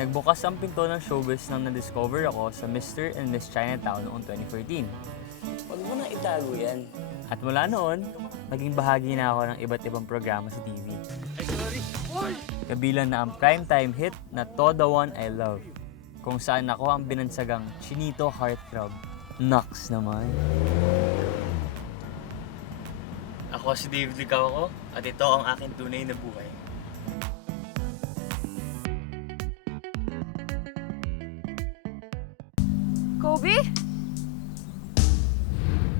Nagbukas ang pinto ng showbiz nang na-discover ako sa Mr. and Miss Chinatown noong 2014. Huwag mo nang itago yan. At mula noon, naging bahagi na ako ng iba't ibang programa sa TV. Ay, sorry. Kabilang na ang primetime hit na To The One I Love, kung saan ako ang binansagang Chinito Heartthrob. Naks naman. Ako si David Licauco at ito ang aking tunay na buhay. Kobe?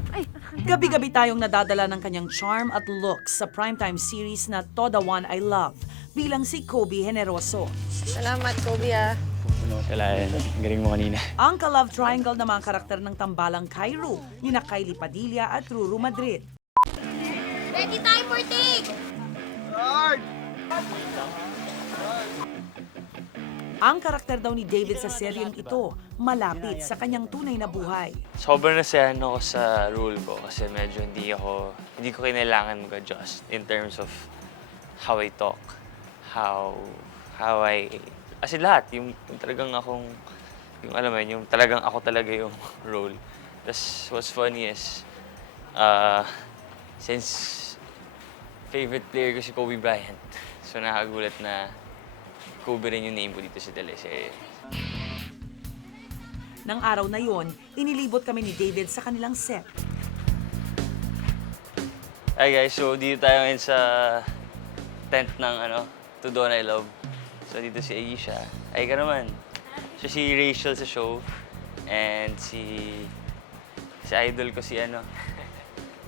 Ay, Gabi-gabi tayong nadadala ng kanyang charm at looks sa primetime series na To The One I Love bilang si Kobe Generoso. salamat, Kobe, ah. Kailangan, galing mo kanina. Ang ka-love triangle ng mga karakter ng tambalang Cairo, ni na Kylie Padilla at Ruru Madrid. Ready tayo for take! Ang karakter daw ni David sa seryeng ito, malapit sa kanyang tunay na buhay. Sobrang nasayan ako sa role ko kasi medyo hindi ko kailangan mag-adjust in terms of how I talk, how I, kasi lahat, yung talagang akong, yung alam mo yun, yung talagang ako talaga yung role. Tapos what's funny is, since favorite player ko si Kobe Bryant, so nakagulat na Kobe rin yung name ko dito sa teleserye. Nang araw na yon, inilibot kami ni David sa kanilang set. Hi guys, so dito tayo ngayon sa tent ng To The One I Love. So dito si Aisha. Ay ka naman. So si Rachel sa show. And si idol ko si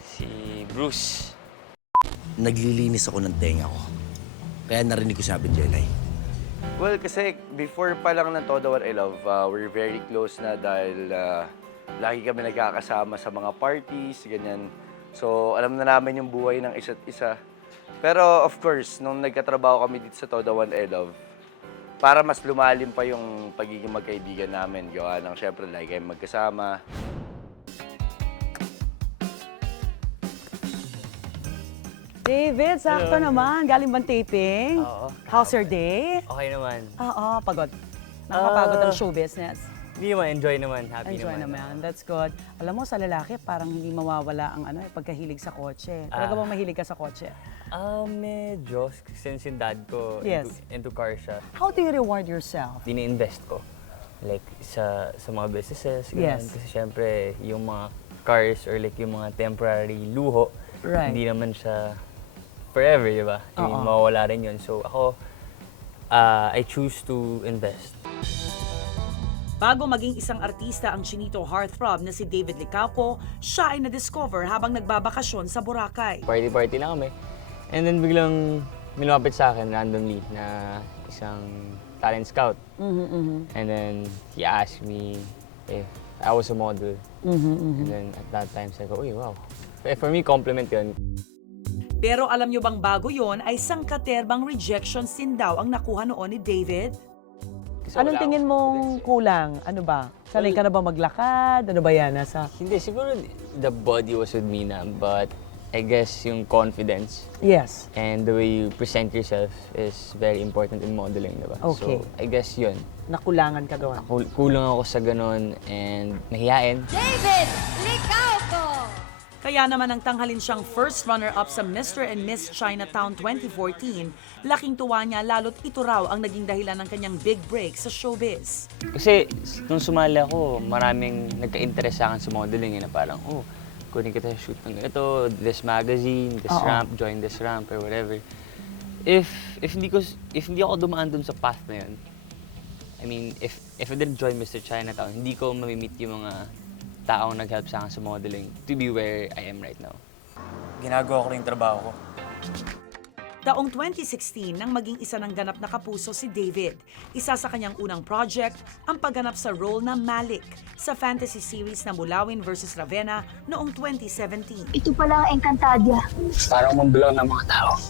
si Bruce. Naglilinis ako ng tenga ko. Kaya narinig ko sabi ni Jelay. Well, kasi before pa lang ng To The One I Love, we're very close na dahil lagi kami nagkakasama sa mga parties, ganyan. So, alam na namin yung buhay ng isa't isa. Pero of course, nung nagkatrabaho kami dito sa To The One I Love, para mas lumalim pa yung pagiging magkaibigan namin, gawa ng syempre lagi kayong magkasama. David, sakto naman. Galing bang taping? Oo. How's your day? Okay naman. Oo, pagod. Nakakapagod ang show business. Hindi naman, enjoy naman. Happy Enjoy naman. naman. That's good. Alam mo, sa lalaki, parang hindi mawawala ang pagkahilig sa kotse. Talaga bang mahilig ka sa kotse? Medyo. Since yung dad ko, Yes. into car siya, How do you reward yourself? ini-invest ko. Like, sa mga businesses, ganun. Yes. Kasi syempre, yung mga cars or like yung mga temporary luho, Right. hindi naman siya forever, di ba? I mean, Oo. mawawala rin yun. So ako, I choose to invest. Bago maging isang artista ang Chinito heartthrob na si David Licauco, siya ay na-discover habang nagbabakasyon sa Boracay. Party-party lang kami. And then biglang lumapit sa akin randomly na isang talent scout. And then he asked me if I was a model. And then at that time, sabi ko, uy, wow. For me, compliment yun. Pero alam nyo bang bago yon ay sangkaterbang rejection sin daw ang nakuha noon ni David? Kasi Anong wala tingin akong mong confidence. kulang? Ano ba? Sanay ka na ba maglakad? Ano ba yan? Hindi, siguro the body was with me na, but I guess yung confidence Yes. and the way you present yourself is very important in modeling, diba? Okay. So, I guess yun. Nakulangan ka doon. Kulang ako sa ganun and mahihain. David Licauco! Kaya naman ang tanghalin siyang first runner-up sa Mr. and Miss Chinatown 2014, laking tuwa niya lalo't ito raw ang naging dahilan ng kanyang big break sa showbiz. Kasi nung sumali ako, maraming nagka-interest sa akin sa modeling na parang, oh, kunin kita sa shoot ng ganito, this magazine, this ramp, join this ramp, or whatever. If hindi ako dumaan dun sa path na yun, I mean, if I didn't join Mr. Chinatown, hindi ko mamimit yung mga taong nag-help sa akin sa modeling to be where I am right now. Ginagawa ko rin yung trabaho ko. Taong 2016 nang maging isa ng ganap na kapuso si David. Isa sa kanyang unang project, ang pagganap sa role na Malik sa fantasy series na Mulawin vs. Ravenna noong 2017. Ito pala ang Encantadia. Parang mambulang ng mga tao.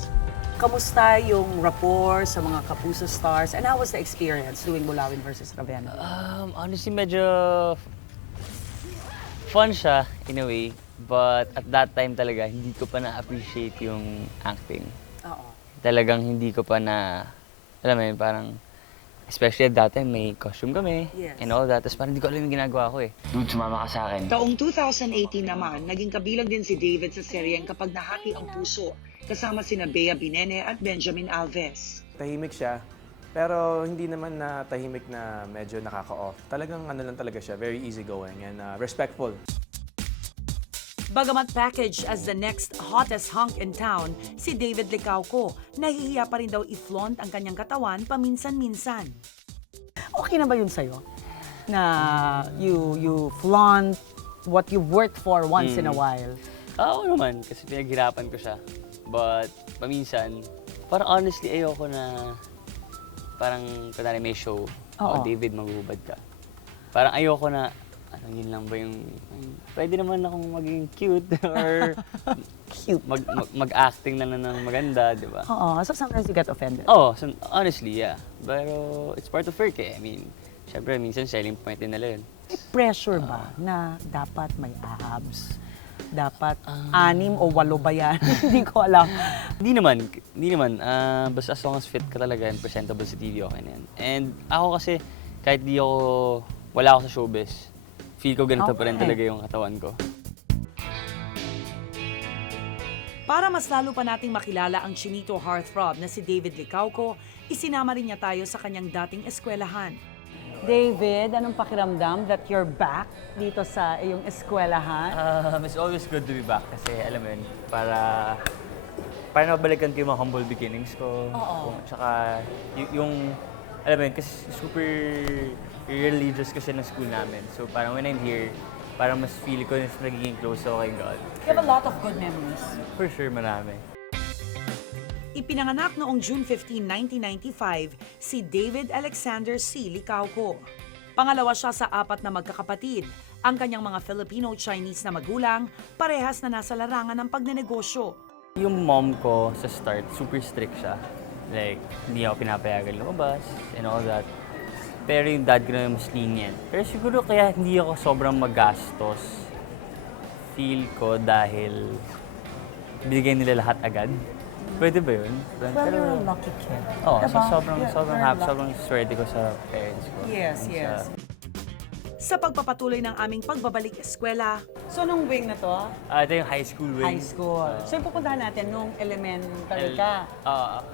Kamusta yung rapport sa mga kapuso stars? And how was the experience doing Mulawin versus Ravenna? Honestly, medyo fun siya in a way, but at that time talaga, hindi ko pa na-appreciate yung acting. Oo. Talagang hindi ko pa na, alam mo yun, parang Especially at that time, may costume kami Yes. and all that. Tapos parang hindi ko alam yung ginagawa ko eh. Dude, sumama ka sa akin. Taong 2018 naman, naging kabilang din si David sa seryeng Kapag Nahati ang Puso, kasama sina Bea Binene at Benjamin Alves. Tahimik siya, pero hindi naman na tahimik na medyo nakaka-off. Talagang ano lang talaga siya, very easygoing and respectful. Bagamat packaged as the next hottest hunk in town, si David Licauco, nahihiya pa rin daw i-flaunt ang kanyang katawan paminsan-minsan. Okay na ba yun sa'yo? Na you flaunt what you've worked for once in a while? Oo naman, kasi pinaghirapan ko siya. But paminsan, parang honestly ayoko na parang kunwari may show, Oo. David, maghuhubad ka. Parang ayoko na, ano yun lang ba yung, pwede naman akong maging cute or Cute. mag-acting na ng maganda, di ba? Oo, so sometimes you get offended. Oh, so, honestly, yeah. Pero it's part of work eh. I mean, syempre, minsan selling point din nila yun. May pressure ba na dapat may abs? Dapat 6 o 8 ba yan? Hindi ko alam. Hindi naman. Basta as long as fit ka talaga and presentable sa TV, okay na yan. And ako kasi, kahit wala ako sa showbiz, feel ko ganito pa rin Okay. talaga yung katawan ko. Para mas lalo pa nating makilala ang chinito heartthrob na si David Licauco, isinama rin niya tayo sa kanyang dating eskwelahan. David, anong pakiramdam that you're back dito sa iyong eskwelahan? It's always good to be back kasi alam mo yun, para mabalikan ko yung mga humble beginnings ko. Oo. Tsaka yung, alam mo yun, kasi super religious kasi ng school namin. So parang when I'm here, parang mas feel ko na nagiging close ako kay God. You have a lot of good memories. For sure, marami. Ipinanganak noong June 15, 1995, si David Alexander C. Licauco. Pangalawa siya sa 4 na magkakapatid. Ang kanyang mga Filipino-Chinese na magulang, parehas na nasa larangan ng pagnenegosyo. Yung mom ko sa start, super strict siya. Like, hindi ako pinapayagan lumabas and all that. Pero yung dad ko na mas lenient. Pero siguro kaya hindi ako sobrang magastos. Feel ko dahil binigay nila lahat agad. Pwede ba yun? Well, you're a lucky kid. Oo, so Diba? sobrang You're happy, lucky. sobrang swerte ko sa parents ko. Yes, And yes. Sa pagpapatuloy ng aming pagbabalik eskwela, So, nung wing na to, Ito yung high school wing. high school. So, yung pupuntahan natin nung elementary ka.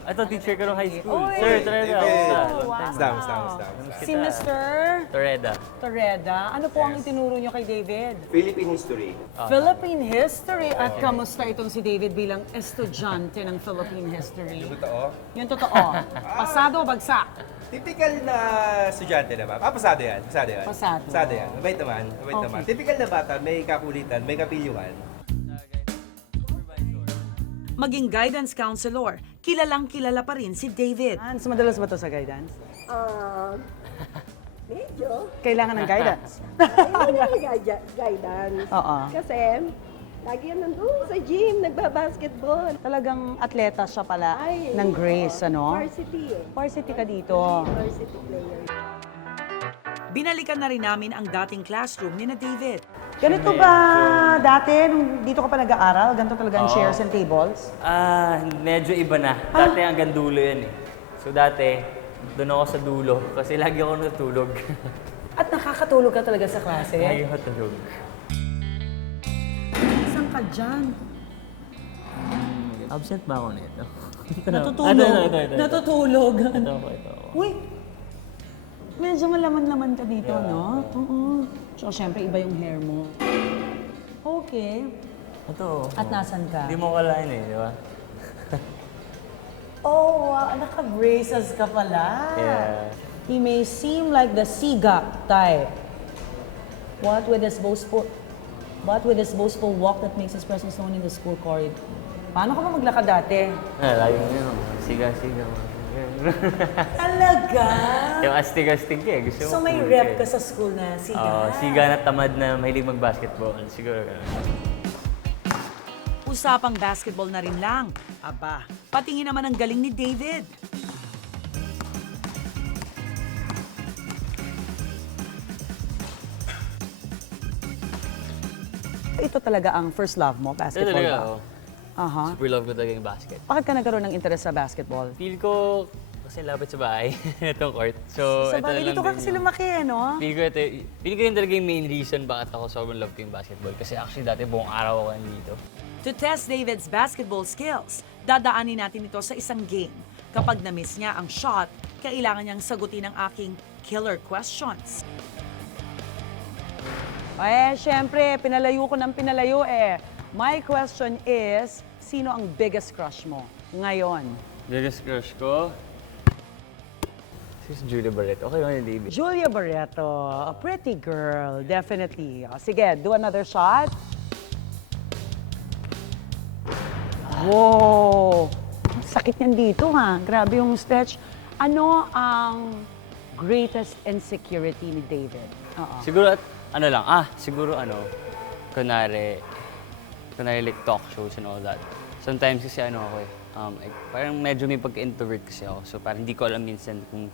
Ito, teacher ko ng high school. Oy! Sir, Toreda. Kamusta? Musta. Si Mr. Toreda. Toreda, ano po ang itinuro niyo kay David? Philippine history. Philippine history. At kamusta itong si David bilang estudyante ng Philippine history? Totoo? Yung totoo. Pasado o bagsak? Typical na estudyante naman. Pasado yan. Pasado yan. Pasado. Pasado yan. Mabait naman. Mabait Okay. naman. Typical na bata, may kakulitan, may kapilyuhan. maging guidance counselor, kilalang kilala pa rin si David. Hans, madalas ba to sa guidance? Medyo. Kailangan ng guidance. Guidance. Oo. Kasi, lagi yan nandun sa gym, nagbabasketball. Talagang atleta siya pala Ay, ng Grace, ano? Varsity eh. Varsity ka dito. Varsity player. Binalikan na rin namin ang dating classroom ni na David. Ganito ba dati, nung dito ka pa nag-aaral? Ganito talaga ang chairs and tables? Medyo iba na. Dati hanggang dulo yan eh. So dati, doon ako sa dulo kasi lagi ako natulog. At nakakatulog ka talaga sa klase? Lagi ako natulog. Saan ka dyan? Absent ba ako nito? Natutulog. Ito. Natutulog. Ito ako. Uy, medyo malaman-laman ka dito, no? Oo. So, syempre, iba yung hair mo. Okay. Ito. At nasan ka? Hindi mo kalain eh, di ba? Oh, wow. Naka-braces ka pala. Yeah. He may seem like the Siga type. What with his boastful walk that makes his presence known in the school corridor? Paano ka ba maglakad dati? Lagi mo yun. Siga. Talaga? Yung astig-astig ka eh. Gusto mo So may cool rep eh. ka sa school na Siga? Oo, siga na tamad na mahilig mag-basketball. Siguro ganun. Usapang basketball na rin lang. Aba, patingin naman ang galing ni David. Ito talaga ang first love mo, Ito basketball talaga ba? ako. Aha. Super love ko talaga yung basket. Bakit ka nagkaroon ng interest sa basketball? Feel ko, kasi lapit sa bahay, itong court. So, Sa ito bagay, na lang dito ka din kasi yung- lumaki, no? Feeling ko yun talaga yung main reason bakit ako sobrang love ko yung basketball. Kasi actually dati buong araw ako nandito. To test David's basketball skills, dadaanin natin ito sa isang game. Kapag na-miss niya ang shot, kailangan niyang sagutin ang aking killer questions. Syempre, pinalayo ko ng pinalayo eh. My question is, sino ang biggest crush mo ngayon? Biggest crush ko? Si Julia Barreto. Okay lang yung David. Julia Barreto, a pretty girl, definitely. O, sige, do another shot. Wow! Ang sakit niyan dito ha. Grabe yung stretch. Ano ang greatest insecurity ni David? Oo. Siguro, kunwari like talk shows and all that. Sometimes kasi ako like, parang medyo may pagka-introvert kasi ako. So parang hindi ko alam minsan kung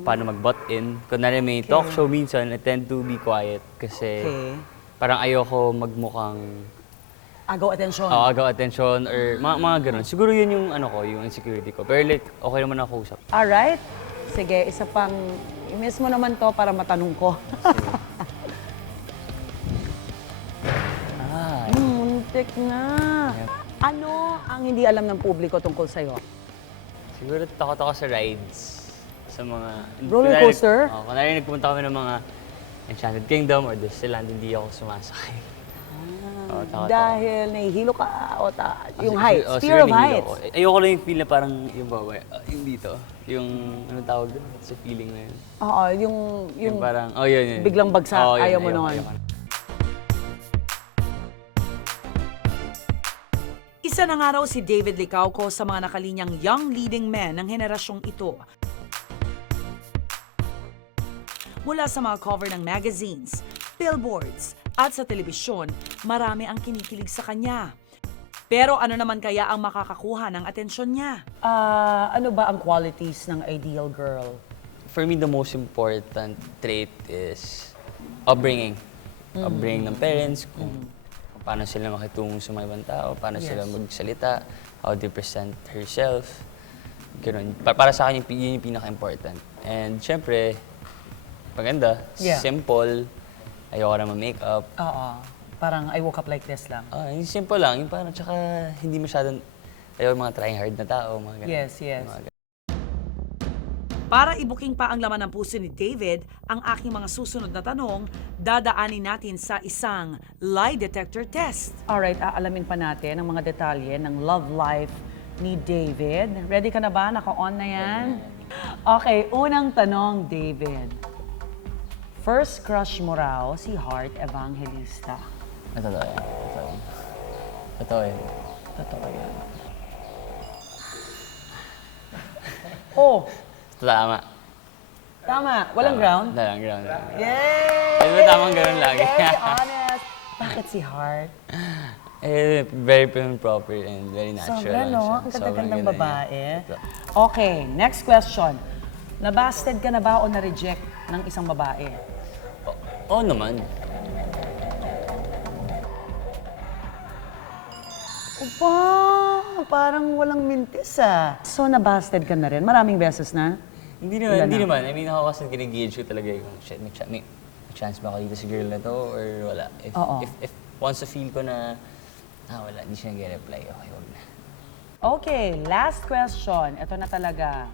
paano mag-butt in. Kunwari may talk show minsan, I tend to be quiet kasi Okay. parang ayoko magmukhang Agaw atensyon. agaw attention or mga ganun. Siguro yun yung yung insecurity ko. Pero like, okay naman ako usap. Alright. Sige, isa pang, i-miss mo naman to para matanong ko. Muntik na. Ano ang hindi alam ng publiko tungkol sa'yo? Siguro takot ako sa rides. Sa mga... Roller kunwari- coaster? Kunwari nagpupunta kami ng mga Enchanted Kingdom or Disneyland, hindi ako sumasakay. Takot ako. Dahil nahihilo ka o yung Kasi- heights, fear siguro of nahilo heights. ako. Ayoko lang yung feel na parang yung babae, yung dito. Yung, ano tawag doon? Sa feeling na yun. Oo, yung Yung parang, yun. biglang bagsak, Oo, yun, ayaw mo ayoko, nun. ayoko. Isa na nga raw si David Licauco sa mga nakalinyang young leading men ng henerasyong ito. Mula sa mga cover ng magazines, billboards, at sa telebisyon, marami ang kinikilig sa kanya. Pero ano naman kaya ang makakakuha ng atensyon niya? Ano ba ang qualities ng ideal girl? For me, the most important trait is upbringing. Upbringing ng parents, kung paano sila makitungo sa mga ibang tao, paano sila magsalita, how they present herself. Ganun. Para sa akin, yun yung pinaka-important. And syempre, maganda, simple, ayoko na ma-makeup. Oo. Parang I woke up like this lang. Yung simple lang, yung parang tsaka hindi masyadong, ayoko mga trying hard na tao, mga ganun. Yes. Mga ganun. Para ibuking pa ang laman ng puso ni David, ang aking mga susunod na tanong, dadaanin natin sa isang lie detector test. Alright, aalamin pa natin ang mga detalye ng love life ni David. Ready ka na ba? Naka-on na yan? Okay, unang tanong, David. First crush mo raw si Heart Evangelista. Totoo yan. Totoo yan. Totoo yan. Oh, Tama. tama. Walang ground? Walang ground. Yay! Ay, ba tamang ganun lagi? Very honest. Bakit si Heart? Very prim and proper and very natural. Sobra, lang no? siya. Ang Sobrang ganda-gandang ganda babae. niya. Okay, next question. Nabasted ka na ba o na-reject ng isang babae? Oo naman. Opa, parang walang mintis ah. So, nabasted ka na rin? Maraming beses na? Hindi naman, Wala hindi na. naman. I mean, ako kasi ginigauge ko talaga yung, shit, may chance ba ako dito sa girl na to or wala? Oo. If once na feel ko na, wala, hindi siya nag-reply, okay, wag na. Okay, last question. Ito na talaga.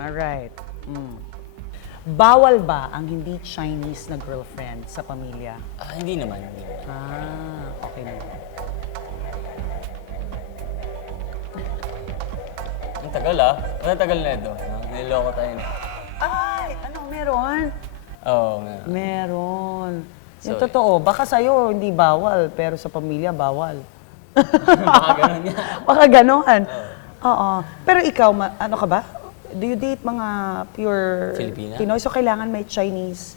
Alright. Bawal ba ang hindi Chinese na girlfriend sa pamilya? Hindi naman, hindi naman. Okay na. Ang tagal Ang tagal na ito. Niloloko tayo na. Ay, ano, meron? Oo, meron. Meron. Yung So, totoo, baka sa'yo hindi bawal, pero sa pamilya bawal. Baka ganun nga. Baka ganon. Oo. Pero ikaw, ano ka ba? Do you date mga pure Filipina? Pinoy? So kailangan may Chinese?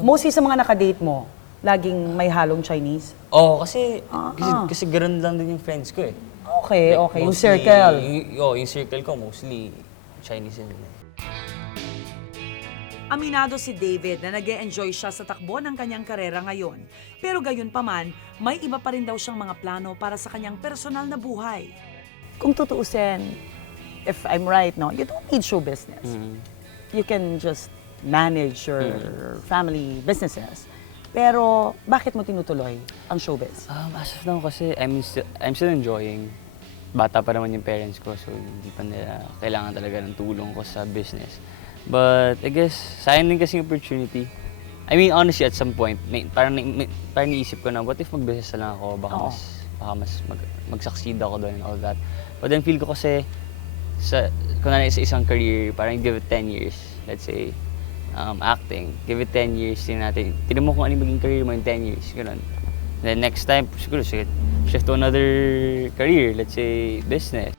Mostly sa mga nakadate mo, laging may halong Chinese? Kasi ganun lang din yung friends ko eh. Okay, Like, okay. Yung mostly- circle. Yung circle ko, mostly Chinese yun. Aminado si David na nag-e-enjoy siya sa takbo ng kanyang karera ngayon. Pero gayon pa man, may iba pa rin daw siyang mga plano para sa kanyang personal na buhay. Kung tutuusin, if I'm right, no, you don't need show business. You can just manage your family businesses. Pero bakit mo tinutuloy ang showbiz? As of now kasi, I'm still enjoying. Bata pa naman yung parents ko, so hindi pa nila kailangan talaga ng tulong ko sa business. But I guess, sayang din kasi yung opportunity. I mean, honestly, at some point, parang naisip ko na, what if mag-business na lang ako? Baka mas mag-succeed ako doon and all that. But then feel ko kasi, kunwari sa isang career, parang give it 10 years, let's say, acting, give it 10 years, tingnan mo kung ano yung maging career mo in 10 years, gano'n. Then next time, siguro, shift to another career, let's say, business.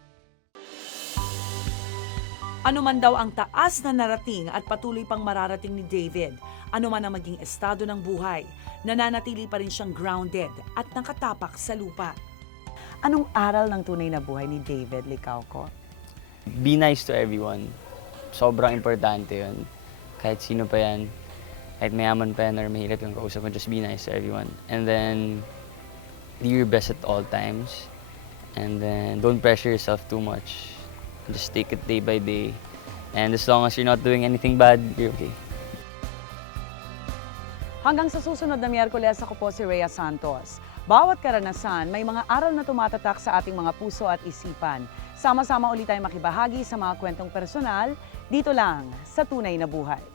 Ano man daw ang taas na narating at patuloy pang mararating ni David, ano man ang maging estado ng buhay, nananatili pa rin siyang grounded at nakatapak sa lupa. Anong aral ng tunay na buhay ni David Licauco? Be nice to everyone. Sobrang importante yun. Kahit sino pa yan, kahit mayaman pa yan or mahirap yung kausap mo, just be nice to everyone. And then, do your best at all times. And then, don't pressure yourself too much. Just take it day by day. And as long as you're not doing anything bad, you're okay. Hanggang sa susunod na Miyerkules, ako po si Rhea Santos. Bawat karanasan, may mga aral na tumatatak sa ating mga puso at isipan. Sama-sama ulit tayong makibahagi sa mga kwentong personal, dito lang sa Tunay na Buhay.